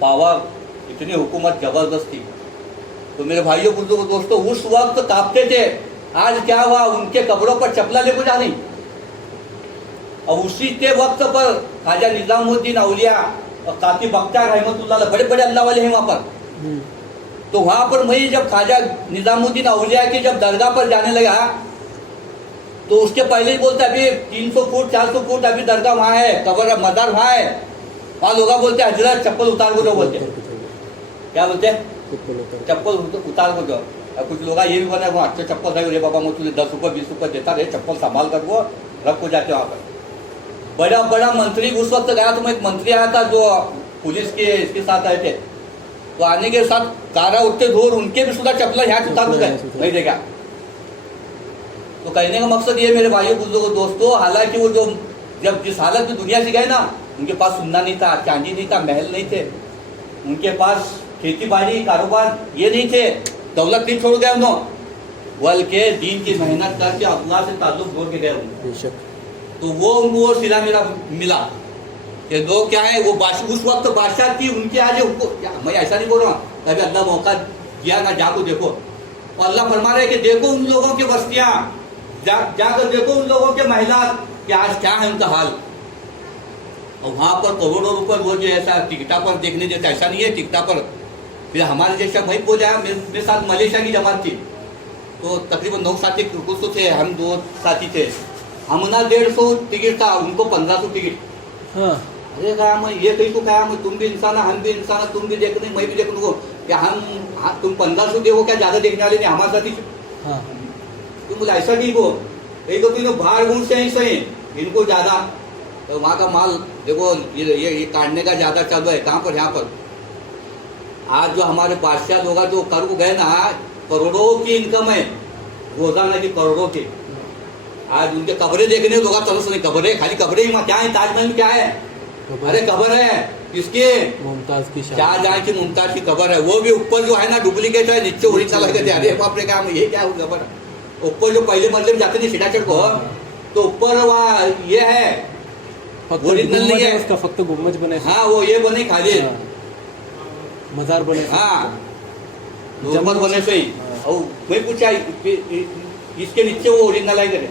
पावर, इतनी हुकूमत जबरदस्त थी। तो मेरे भाइयों बुजुर्गों दोस्तों, उस वक्त कांपते थे। आज क्या हुआ, उनके कब्रों पर चपला लेकर जा नहीं। और उसी के वक्त पर ख्वाजा निजामुद्दीन औलिया और काती बख्तियार रहमतुल्लाह, बड़े बड़े अल्लाह वाले हैं वहाँ पर। तो वहाँ पर मैं जब ख्वाजा निजामुद्दीन औलिया की जब दरगाह पर जाने लगा, तो उसके पहले ही बोलते अभी 300 फुट 400 फुट अभी दरगाह वहाँ है, कब्र मजार वहाँ है। वहाँ लोग बोलते हजरत चप्पल उतार को, जो बोलते क्या बोलते हैं, चप्पल उतार को जो। कुछ लोग ये भी बने, वहाँ अच्छे चप्पल है रे बाबा, मैं तुझे 10 रुपये 20 रुपये देता रहे, चप्पल संभाल कर वो रख को जाते वहाँ पर। बड़ा बड़ा मंत्री उस वक्त गया, तो मैं एक मंत्री आया था जो पुलिस के इसके साथ आए थे। तो आने के साथ कारा उठते दूर, उनके भी सुधा चप्पल यहाँ उतार को गए, नहीं देखा। तो कहने का मकसद ये मेरे भाइयों बुजुर्गों दोस्तों, हालांकि वो जो जब जिस हालत में दुनिया से गए ना, उनके पास सोना नहीं था, चांदी नहीं था, महल नहीं थे, उनके पास खेती बाड़ी कारोबार ये नहीं थे, दौलत नहीं छोड़ गए उन्होंने, बल्कि दीन की मेहनत करके अल्लाह से ताल्लुक जोड़ के गए उन्होंने। तो वो उनको सिला मेरा मिला कि दो क्या है, वो उस वक्त बादशाह थी उनके आज उनको, मैं ऐसा नहीं बोल रहा हूँ, कभी अल्लाह मौका दिया ना, जाको देखो। और अल्लाह फरमा रहे कि देखो उन लोगों की बस्तियाँ, जाकर देखो उन लोगों के महिला कि आज क्या है उनका हाल। और वहाँ पर करोड़ों रुपये वो जो ऐसा टिकटा पर देखने जैसा ऐसा नहीं है, टिकटा पर। फिर हमारे जैसा भाई बोले, मेरे साथ मलेशिया की जमात थी, तो तकरीबन 9 साथी कुछ तो थे, हम 2 साथी थे। हमना 150 टिकट था, उनको 1500 टिकट। अरे कहा मैं ये कहीं तो कहा मैं, तुम भी इंसान है, हम भी इंसान है, तुम भी देखने मैं भी देखने को, क्या हम तुम 1500 देखो, क्या ज्यादा देखने वाले नहीं हमारे साथी। तुम बोले ऐसा नहीं हो, एक तो तीनों बाहर घूम से सही, इनको ज्यादा। तो वहाँ का माल देखो, ये काटने का ज्यादा चालू है। कहाँ पर, यहाँ पर। आज जो हमारे बादशाह लोग जो कर को गए ना, करोड़ों की इनकम है रोजाना की, करोड़ों की। आज उनके कब्रें देखने लोग तरस नहीं, कब्रें खाली कब्रें ही, क्या है ताजमहल में क्या है, अरे कब्र है किसके, मुमताज की, शाहजहां की मुमताज की कब्र है। वो भी ऊपर जो है ना डुप्लीकेट है, नीचे ओरिजिनल लगे थे। अरे बाप रे, क्या ये क्या हो कब्र, ऊपर जो पहले मरले में जाते थे सीधा चढ़ को, तो ऊपर वहाँ ये है ओरिजिनल नहीं है उसका, फक्त गुम्बज बने। हाँ वो ये बने खाली मजार बने, हाँ नॉर्मल बने से ही। और मैं पूछा इसके नीचे वो ओरिजिनल है करे,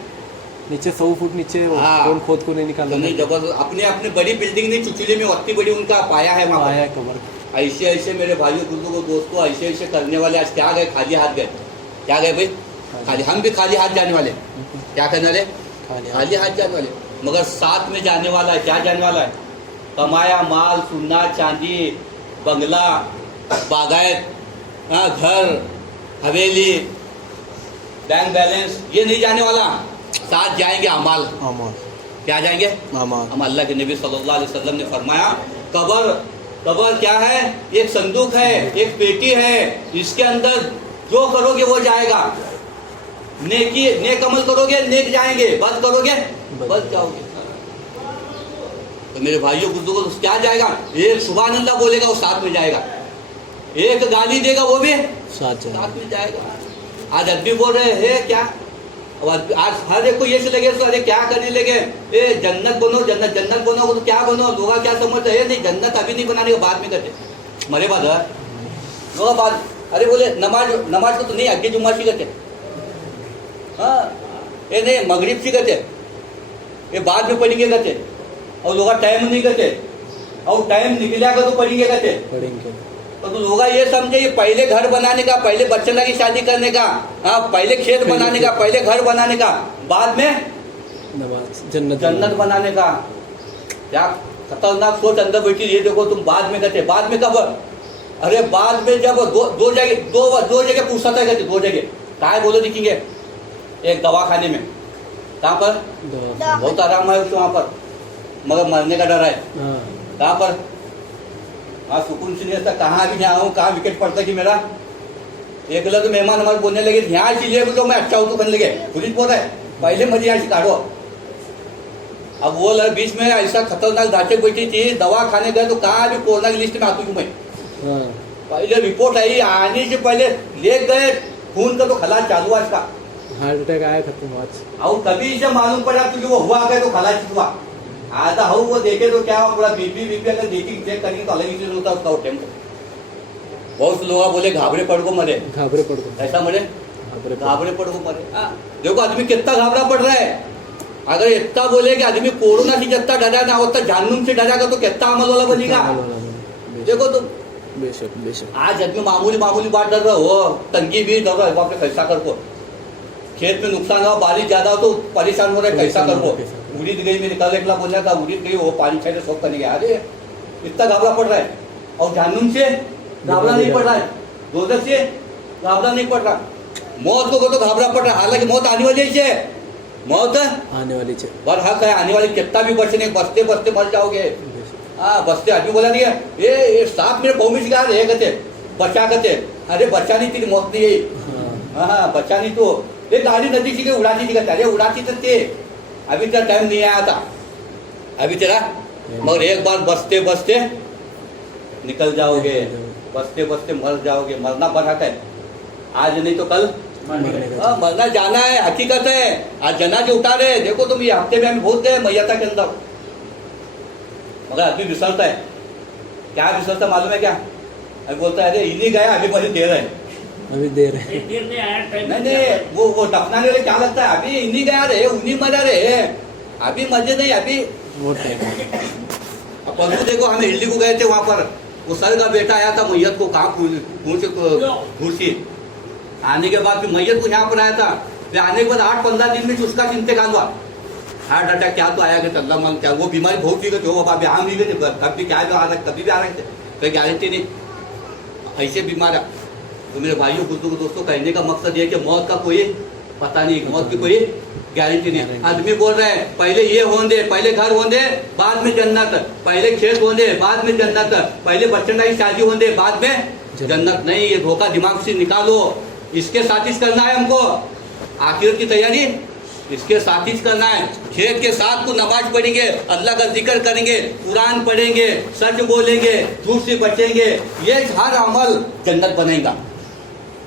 नीचे 100 फुट नीचे कौन खोद को नहीं निकाला, नहीं जबरदस्त। अपने अपने बड़ी बिल्डिंग नहीं, चुचुले में अति बड़ी उनका पाया है वहाँ पाया कमर। ऐसे ऐसे मेरे भाइयों बुजुर्गों दोस्तों, ऐसे ऐसे करने वाले आज क्या गए, खाली हाथ गए। क्या गए भाई, खाली। हम भी खाली हाथ जाने वाले, क्या करने वाले, खाली हाथ जाने वाले। मगर साथ में जाने वाला है, क्या जाने वाला है, कमाया माल, सोना चांदी, बंगला, बागायत, घर, हवेली, बैंक बैलेंस ये नहीं जाने वाला, साथ जाएंगे अमाल। अमाल, क्या जाएंगे? अमाल। हम अल्लाह के नबी सल्लल्लाहु अलैहि वसल्लम ने फरमाया कब्र क्या है? एक संदूक है, एक पेटी है, इसके अंदर जो करोगे वो जाएगा। नेक अमल करोगे नेक जाएंगे, बद करोगे बद जाओगे। तो मेरे भाइयों बुजुर्गों क्या जाएगा? एक सुभान अल्लाह बोलेगा वो साथ में जाएगा, एक गाली देगा वो भी साथ में जाएगा। आज आदमी बोल रहे हैं क्या, आज हर एक को ये से लगे तो अरे क्या करने लगे, ए जन्नत बनो, जन्नत बनो, तो क्या बनो? लोग क्या समझते हैं? नहीं, जन्नत अभी नहीं बनाने के बाद में करते, मरे बाद लोग बाद। अरे बोले नमाज को तो नहीं, अग्गे जुम्मा सी करते, हाँ ये नहीं मगरिब सी करते, ये बाद में पढ़ेंगे करते, और लोग टाइम नहीं करते, और टाइम निकलेगा तो पढ़ेंगे। तो लोग ये समझे ये पहले घर बनाने का, पहले बच्चन की शादी करने का, हाँ पहले खेत बनाने का, पहले घर बनाने का, बाद में जन्नत बनाने का। क्या खतरनाक सोच अंदर बैठी। ये देखो तुम बाद में कहते, बाद में कब? अरे बाद में जब दो जगह पूछता था, कहते 2 जगह क्या बोलो दिखेंगे? एक दवाखाने में, कहाँ पर? बहुत आराम है उसको वहाँ पर, मगर मरने का डर है। कहाँ पर? हाँ सुकून से नहीं रहता, कहाँ भी यहाँ हूँ, कहाँ विकेट पड़ता कि मेरा। एक तो मेहमान हमारे बोलने लगे यहाँ से ले तो मैं अच्छा हूँ, तो करने लगे पुलिस बोल रहा है पहले मुझे यहाँ से काटो। अब वो बीच में ऐसा खतरनाक ढांचे बैठी थी, दवा खाने गए तो कहाँ भी कोरोना की लिस्ट में आती हूँ मैं। पहले रिपोर्ट आई, आने से पहले ले गए, खून का तो खलास चालू है इसका, हार्ट अटैक आया खत्म हुआ। और तभी से मालूम पड़ा क्योंकि वो हुआ गया तो खलास हुआ। आधा हो वो देखे तो क्या हुआ, पूरा बीपी अगर देखी चेक करेंगे तो अलग ही चीज होता उसका टेम्पो। बहुत लोग बोले घाबरे पड़ को मरे, घाबरे पड़ को ऐसा मरे, घाबरे पड़ को मरे। देखो आदमी कितना घाबरा पड़ रहा है। अगर इतना बोले कि आदमी कोरोना से जितना डरा ना होता जहन्नुम से डरागा तो कितना अमल वाला बनेगा। देखो तो बेशक आज आदमी मामूली बात डर रहा हो, तंगी भी डर रहा है, आपने कैसा कर को खेत में नुकसान हुआ, बारिश ज्यादा हो तो परेशान हो रहा है, कैसा कर को उड़ीद गई, मेरे कल एक बोलने का उड़ीद गई, वो पानी चाहिए सब करने गया। अरे इतना घाबरा पड़ रहा है, और जहन्नुम से घाबरा नहीं पड़ रहा है, दोजख से घाबरा नहीं पड़ रहा, मौत को तो घाबरा पड़ रहा है। हालांकि मौत आने वाली है, मौत आने वाली है, बर हक है आने वाली, कितना भी बचने बचते बचते मर जाओगे। हाँ बचते आदमी बोला नहीं है ये सांप मेरे बहु में शिकार है कहते बचा कहते, अरे बचा नहीं थी मौत नहीं है। हाँ बचा नहीं तो ये गाड़ी नदी की उड़ाती थी कहते, अरे उड़ाती तो थे, अभी तेरा टाइम नहीं आया था, अभी तेरा, मगर एक बार बचते बचते निकल जाओगे, बचते बचते मर जाओगे। मरना बना है, आज नहीं तो कल मरना जाना है, हकीकत है। आज जनाजे उतारे, देखो तुम ये हफ्ते में हम बहुत गए मैयता के अंदर, मगर आदमी विसरता है। क्या विसरता मालूम है क्या? अभी बोलता है अरे इन्हीं गया, अभी मुझे देर है, अभी देर है, नहीं वो दफनाने वाले क्या लगता है, अभी इन्हीं गया रहे, उन्हीं मजा रहे, अभी मजे नहीं, अभी परसों देखो हम हिल्ली को गए थे, वहां पर वो सर का बेटा आया था, मैयत को कहाँ घूसी, आने के बाद फिर मैयत को यहाँ पर आया था, फिर आने के बाद 8-15 दिन में उसका इंतकाल हुआ। हार्ट अटैक क्या तो आया कि अल्लाह मान क्या, वो बीमारी बहुत थी जो बाबा यहाँ भी गए, कभी क्या आ रहा कभी भी आ रहे थे, कोई गारंटी नहीं, ऐसे बीमार। तो मेरे भाइयों बुजुर्ग दोस्तों कहने का मकसद ये कि मौत का कोई पता नहीं, मौत की कोई गारंटी नहीं। आदमी बोल रहे हैं पहले ये होंगे, पहले घर होंगे बाद में जन्नत, पहले खेत होंगे बाद में जन्नत, पहले बच्चन की शादी होंगे बाद में जन्नत। नहीं, ये धोखा दिमाग से निकालो, इसके साथ ही करना है हमको, आखिरत की तैयारी इसके साथ ही करना है। खेत के साथ तो नमाज पढ़ेंगे, अल्लाह का जिक्र करेंगे, कुरान पढ़ेंगे, सच बोलेंगे, झूठ से बचेंगे, ये हर अमल जन्नत बनेगा।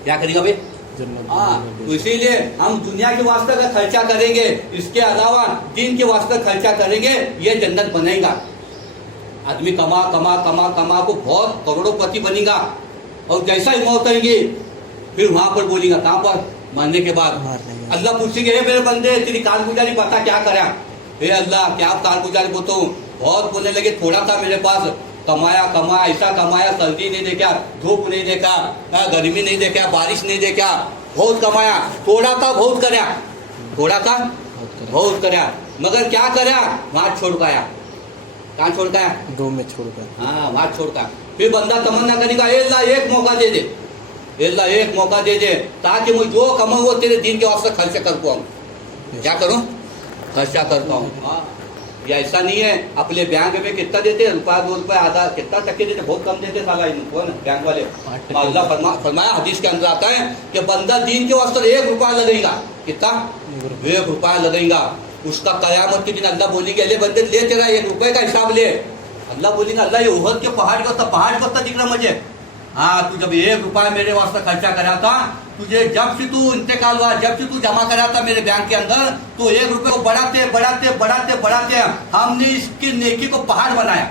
क्या करेगा भाई? हाँ, तो इसीलिए हम दुनिया के वास्ते का खर्चा करेंगे, इसके अलावा दीन के वास्ते खर्चा करेंगे, ये जन्नत बनेगा। आदमी कमा कमा कमा कमा को बहुत करोड़ों बनेगा, और जैसा ही मौत करेंगे फिर वहां पर बोलेगा, कहाँ पर? मरने के बाद अल्लाह पूछेंगे हे मेरे बंदे तेरी कारगुजारी बता क्या करा। हे अल्लाह क्या कारगुजारी बताऊं, बहुत बोलने लगे, थोड़ा था मेरे पास, कमाया ऐसा कमाया, सर्दी नहीं देखा, धूप नहीं देखा, गर्मी नहीं देखा, बारिश नहीं देखा, बहुत कमाया, थोड़ा था बहुत करया, थोड़ा था बहुत करया, मगर क्या करया? वहां छोड़ पाया, कहाँ छोड़ पाया? 2 में छोड़ पाया। हाँ वहां छोड़ पाया। फिर बंदा तमन्ना करेगा अल्लाह एक मौका दे दे, अल्लाह एक मौका दे दे ताकि मैं जो कमाऊँ वो तेरे दिन के वास्ते खर्च कर पाऊँ। क्या करूँ? खर्चा करता हूँ। या ऐसा नहीं है अपने बैंक में कितना देते, रुपया 2 रुपया आधा कितना टक्के देते, बहुत कम देते साला इनको ना बैंक वाले। अल्लाह फरमाया हदीस के अंदर आता है कि बंदा दीन के वास्ते 1 रुपया लगेगा, कितना? 1 रुपया लगेगा। उसका कयामत के दिन अल्लाह बोलेंगे अले बंदे ले तेरा 1 रुपये का हिसाब ले। अल्लाह बोलेंगे अल्लाह ये उहद के पहाड़ को दिख रहा मुझे। हाँ, तू जब 1 रुपया मेरे वास्ते खर्चा करा था, तुझे जब से तू इंतकाल हुआ, जब से तू जमा करा था मेरे बैंक के अंदर, तो 1 रुपये को बढ़ाते बढ़ाते बढ़ाते बढ़ाते हमने इसकी नेकी को पहाड़ बनाया।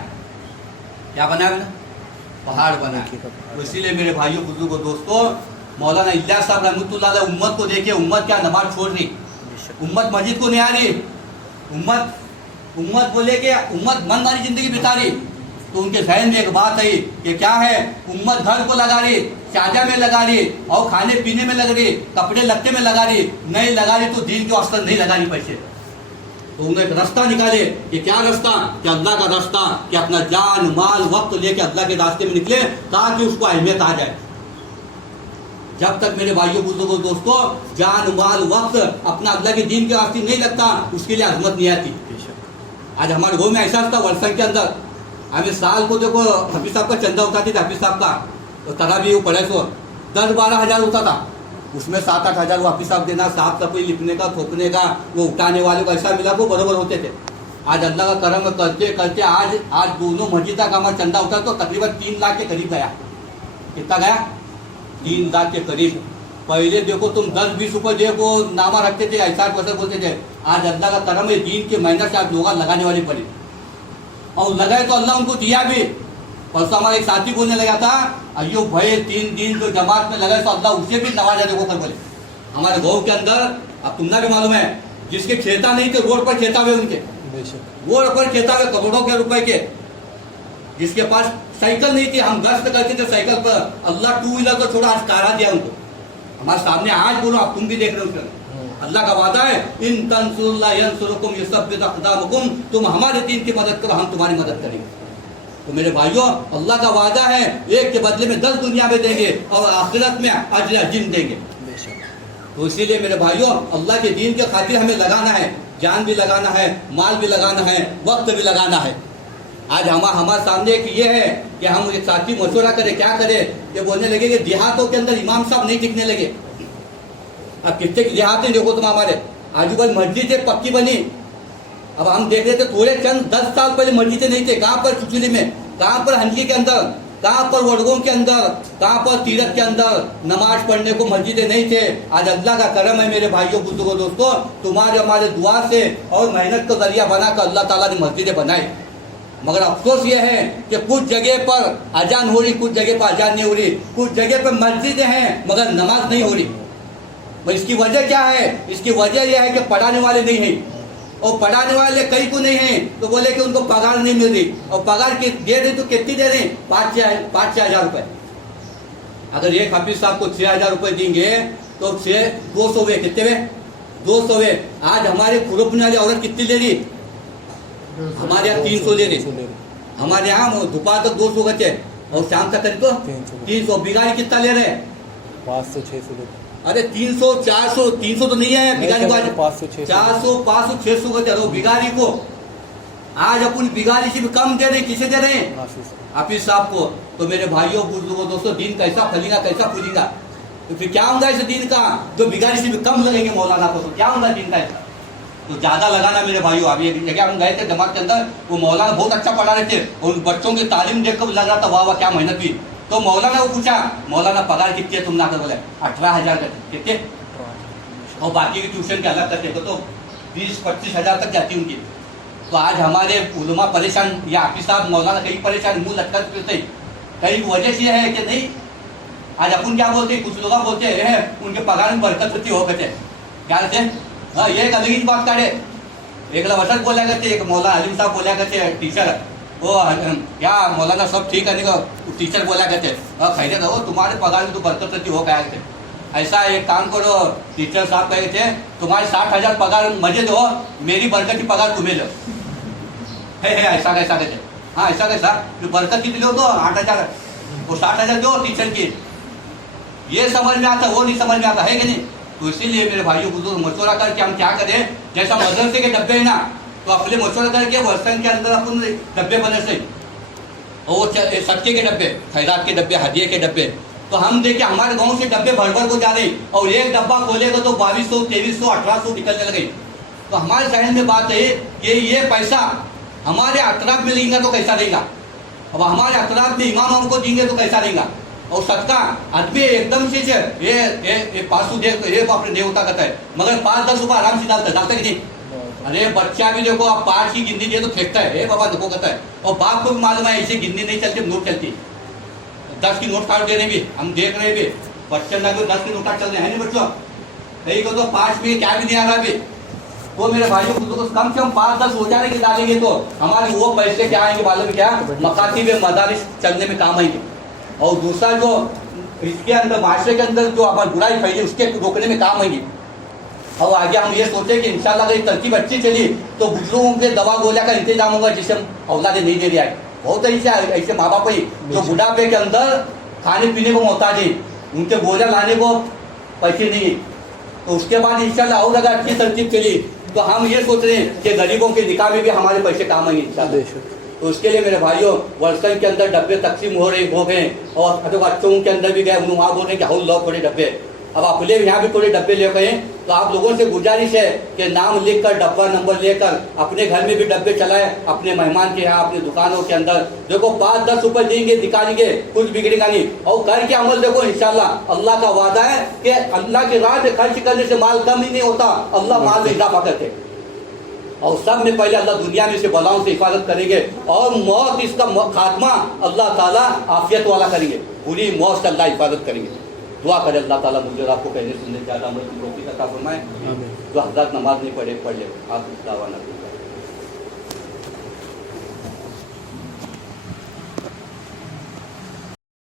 क्या बनाया? पहाड़ बनाया। तो इसीलिए मेरे भाइयों बुजुर्गों दोस्तों, मौलाना इलियास साहब रहमतुल्लाह अलैह उम्मत को देखिए, उम्मत क्या नमाज छोड़ रही, उम्मत मस्जिद को नहीं आ रही, उम्मत बोले कि उम्मत मन मारी जिंदगी बिता रही। तो उनके जहन में एक बात है कि क्या है, उम्मत घर को लगा रही, चाजा में लगा रही, और खाने पीने में लग रही, कपड़े लत्ते में लगा रही, नहीं लगा रही तो दीन के वास्ते नहीं लगा रही पैसे। तो उन्हें एक रास्ता निकाले कि क्या रास्ता? कि अल्लाह का रास्ता, कि अपना जान माल वक्त लेके अल्लाह के रास्ते में निकले ताकि उसको अहमियत आ जाए। जब तक मेरे भाइयों बुजुर्गों दोस्तों जान माल वक्त अपना अल्लाह के दीन के रास्ते नहीं लगता, उसके लिए अजमत नहीं आती। आज हमारे गाँव में ऐसा था, वर्षा के अंदर हमें साल को देखो हफीज साहब का चंदा उठाते थे, हफीज साहब का तो तरा भी वो पढ़े तो 10-12 हज़ार होता था, उसमें 7-8 हज़ार वो हफीज साहब देना, साफ सफाई लिखने का, थोपने का, वो उठाने वाले को ऐसा मिला वो बराबर होते थे। आज अल्लाह का करम करते करते आज दोनों मस्जिद का हमारा चंदा उठा तो तकरीबन 3 लाख के करीब गया। कितना गया? 3 लाख के करीब। पहले देखो तुम 10-20 रुपये देखो नामा रखते थे, ऐसा पैसा बोलते थे। आज अल्लाह का करम है, दीन के मेहनत से आप लोग लगाने वाले पड़े, और लगाए तो अल्लाह उनको दिया भी। परसों हमारे एक साथी बोलने लगा था, अयो भाई 3 दिन जो जमात में लगाए तो अल्लाह उसे भी नवाजा देखो कर बोले। हमारे गाँव के अंदर अब तुमने भी मालूम है, जिसके खेता नहीं थे रोड पर खेता हुए, उनके रोड पर खेता हुए करोड़ों के रुपए के, जिसके पास साइकिल नहीं थी, हम गश्त करते थे साइकिल पर, अल्लाह 2 व्हीलर तो छोड़ा आज कारा दिया उनको हमारे सामने। आज बोलो आप तुम भी देख रहे हो, अल्लाह का वादा है इन तंसुरुल्लाह यंसुरुकुम युसब्बित अक़दामकुम, तुम हमारे दीन की मदद करो हम तुम्हारी मदद करेंगे। तो मेरे भाइयों अल्लाह का वादा है, एक के बदले में 10 दुनिया में देंगे और आखिरत में अजर अजीम देंगे। तो इसीलिए मेरे भाइयों अल्लाह के दीन के खातिर हमें लगाना है, जान भी लगाना है, माल भी लगाना है, वक्त भी लगाना है। आज हमारे सामने एक ये है कि हम एक साथी मशवरा करें, क्या करें, ये बोलने लगे कि देहातों के अंदर इमाम साहब नहीं टिकने लगे। अब कितने देहात देखो तुम, हमारे आजू बाजू मस्जिद है पक्की बनी, अब हम देख रहे थे थोड़े चंद 10 साल पहले मस्जिदें नहीं थे। कहाँ पर चुचुली में, कहाँ पर हंडली के अंदर, कहाँ पर वडगों के अंदर, कहाँ पर तीरथ के अंदर नमाज पढ़ने को मस्जिदें नहीं थे। आज अल्लाह का करम है मेरे भाइयों बुजुर्गों दोस्तों, तुम्हारे हमारे दुआ से और मेहनत का जरिया बनाकर अल्लाह ताला ने मस्जिदें बनाई। मगर अफसोस ये है कि कुछ जगह पर अजान हो रही, कुछ जगह पर अजान नहीं हो रही, कुछ जगह पर मस्जिदें हैं मगर नमाज नहीं हो रही। इसकी वजह क्या है? इसकी वजह यह है कि पढ़ाने वाले नहीं हैं, और पढ़ाने वाले कई को नहीं हैं तो बोले कि उनको पगार नहीं मिल रही, और पगार की दे रही तो कितनी दे रहे? 5-6 हज़ार रुपये। अगर एक हाफिज साहब को 6 हज़ार रुपये देंगे तो 200 हुए, कितने हुए? 200 हुए। आज हमारे खुरपने वाली औरत कितनी ले रही? हमारे यहाँ 300 ले रही। हमारे यहाँ दोपहर तक 200 बचे और शाम तक करीब तो 300। बिगाड़ी कितना ले रहे? 500-600। अरे 300, 400, 300 तो नहीं है बिगाड़ी को, 400, 500, 600 को दे रहे हो बिगाड़ी को। आज अपन बिगाड़ी से भी कम दे रहे, किसे दे रहे हैं? हाफिज साहब को। तो मेरे भाइयों बुजुर्गों दोस्तों, दीन कैसा फलेगा, कैसा फूलेगा? तो फिर क्या होगा इस दीन का जो बिगाड़ी से भी कम लगेंगे मौलाना को, तो क्या होगा दीन का? तो ज्यादा लगाना मेरे भाइयों। अभी एक जगह हम गए थे जमात के अंदर, वो मौलाना बहुत अच्छा पढ़ा रहे थे और उन बच्चों की तालीम देखकर लग रहा था वाह वाह क्या मेहनत की। तो मौलाना को पूछा, मौलाना पगार कितनी है तुमने? आकर बोले 18,000 का। कितने? और बाकी की ट्यूशन के अलग करते तो 20-25 हज़ार तक जाती उनकी। तो आज हमारे उलमा परेशान, या हाफिज साहब मौलाना कहीं परेशान, मुँह लटका फिरते। कई वजह से है कि नहीं, आज अपन क्या बोलते, कुछ लोग बोलते हैं उनके पगार में बरकत होती हो कहते क्या कहते? हाँ, ये एक अलग ही बात करे। एक लवसर बोला करते, एक मौलाना अलीम साहब बोला करते, टीचर वो क्या मौलाना सब ठीक है नहीं, टीचर बोला करते खैरियत हो, तुम्हारे पगार में तो बरकत रहती हो क्या कहते? ऐसा एक काम करो, टीचर साहब कहे थे तुम्हारे 60,000 पगार मजे दो, मेरी बरकत की पगार तुम्हें लो। है ऐसा कैसा कहते? हाँ ऐसा कैसा, बरकत कितनी लो तो 8,000, वो 60,000 दो टीचर की। ये समझ में आता, वो नहीं समझ में आता है कि नहीं। तो इसीलिए मेरे भाइयों बुजुर्ग मशवरा करके हम क्या करें, जैसा मदरसे के डब्बे है ना, तो अपने मशवरा करके वर्षन के अंदर अपन डब्बे बने से, और वो सदके के डब्बे, खैरात के डब्बे, हदिये के डब्बे, तो हम देखे हमारे गांव से डब्बे भर भर को जा रही, और एक डब्बा खोलेगा तो 2200, 2300, 1800 निकलने लगे। तो हमारे जहन में बात है कि ये पैसा हमारे अतराफ में लेंगे तो कैसा रहेगा, अब हमारे अतराफ में इमाम हमको देंगे तो कैसा रहेगा। और सदका आदमी एकदम से ये 500 दे, ये अपने देवता कहता है, मगर 5-10 रुपये आराम से डालता कि नहीं। अरे बच्चा भी देखो, आप 5 की गिनती दिए तो फेंकता है, बाबा देखो कहता है। और बाप को भी मालूम है ऐसे गिनती नहीं चलती, नोट चलती, 10 की नोट काट दे रहे भी, हम देख रहे भी, बच्चे ना 10 की नोट काट चल रहे हैं नहीं बच्चों, यही को तो 5 में क्या भी नहीं आ रहा अभी। वो मेरे भाइयों को कम से कम 5-10 हो जाने के डालेंगे तो हमारे वो पैसे क्या आएंगे मालूम है क्या, मकाती में मदारिस चलने में काम आएंगे। और दूसरा जो इसके अंदर माशरे के अंदर जो हमारी बुराई फैली उसके रोकने में काम आएंगे। और आगे हम ये सोचे कि इंशाल्लाह अगर तरकीब अच्छी चली तो बुजुर्गों के दवा गोलियां का इंतजाम होगा जिसे औलादे नहीं दे रहा है। बहुत ऐसे माँ बाप ही जो बुढ़ापे के अंदर खाने पीने को मोहताज है, उनके गोलियां लाने को पैसे नहीं है। तो उसके बाद इंशाल्लाह और अगर अच्छी तरकीब चली तो हम ये सोच रहे हैं कि गरीबों के निकाह में भी हमारे पैसे काम आएंगे इंशाल्लाह। तो उसके लिए मेरे भाइयों वर्षन के अंदर डब्बे तकसीम हो गए, और बच्चों के अंदर भी गए, वहाँ बोल रहे कि हाउल लो थोड़े डब्बे, अब आप ले यहाँ भी थोड़े डब्बे ले गए। तो आप लोगों से गुजारिश है कि नाम लिखकर डब्बा नंबर लेकर अपने घर में भी डब्बे चलाएं, अपने मेहमान के यहाँ, अपने दुकानों के अंदर। देखो 5-10 रुपए देंगे, निकालेंगे, कुछ बिगड़ेगा नहीं। और करके अमल देखो इंशाल्लाह, अल्लाह का वादा है कि अल्लाह की राह में खर्च करने से माल कम ही नहीं होता, अल्लाह माल में इजाफा करते। और सब में पहले अल्लाह दुनिया में से बलाओं से हिफाजत करेंगे, और मौत इसका खात्मा अल्लाह ताला आफियत वाला करेंगे, पूरी मौत से अल्लाह हिफाजत करेंगे। दुआ करे अल्लाह ताला मुझे और आपको कहने सुनने ज़्यादा अमल की तौफीक अता फरमाए। जो हज़रत नमाज नहीं पढ़े पढ़ ले, आप दावा ना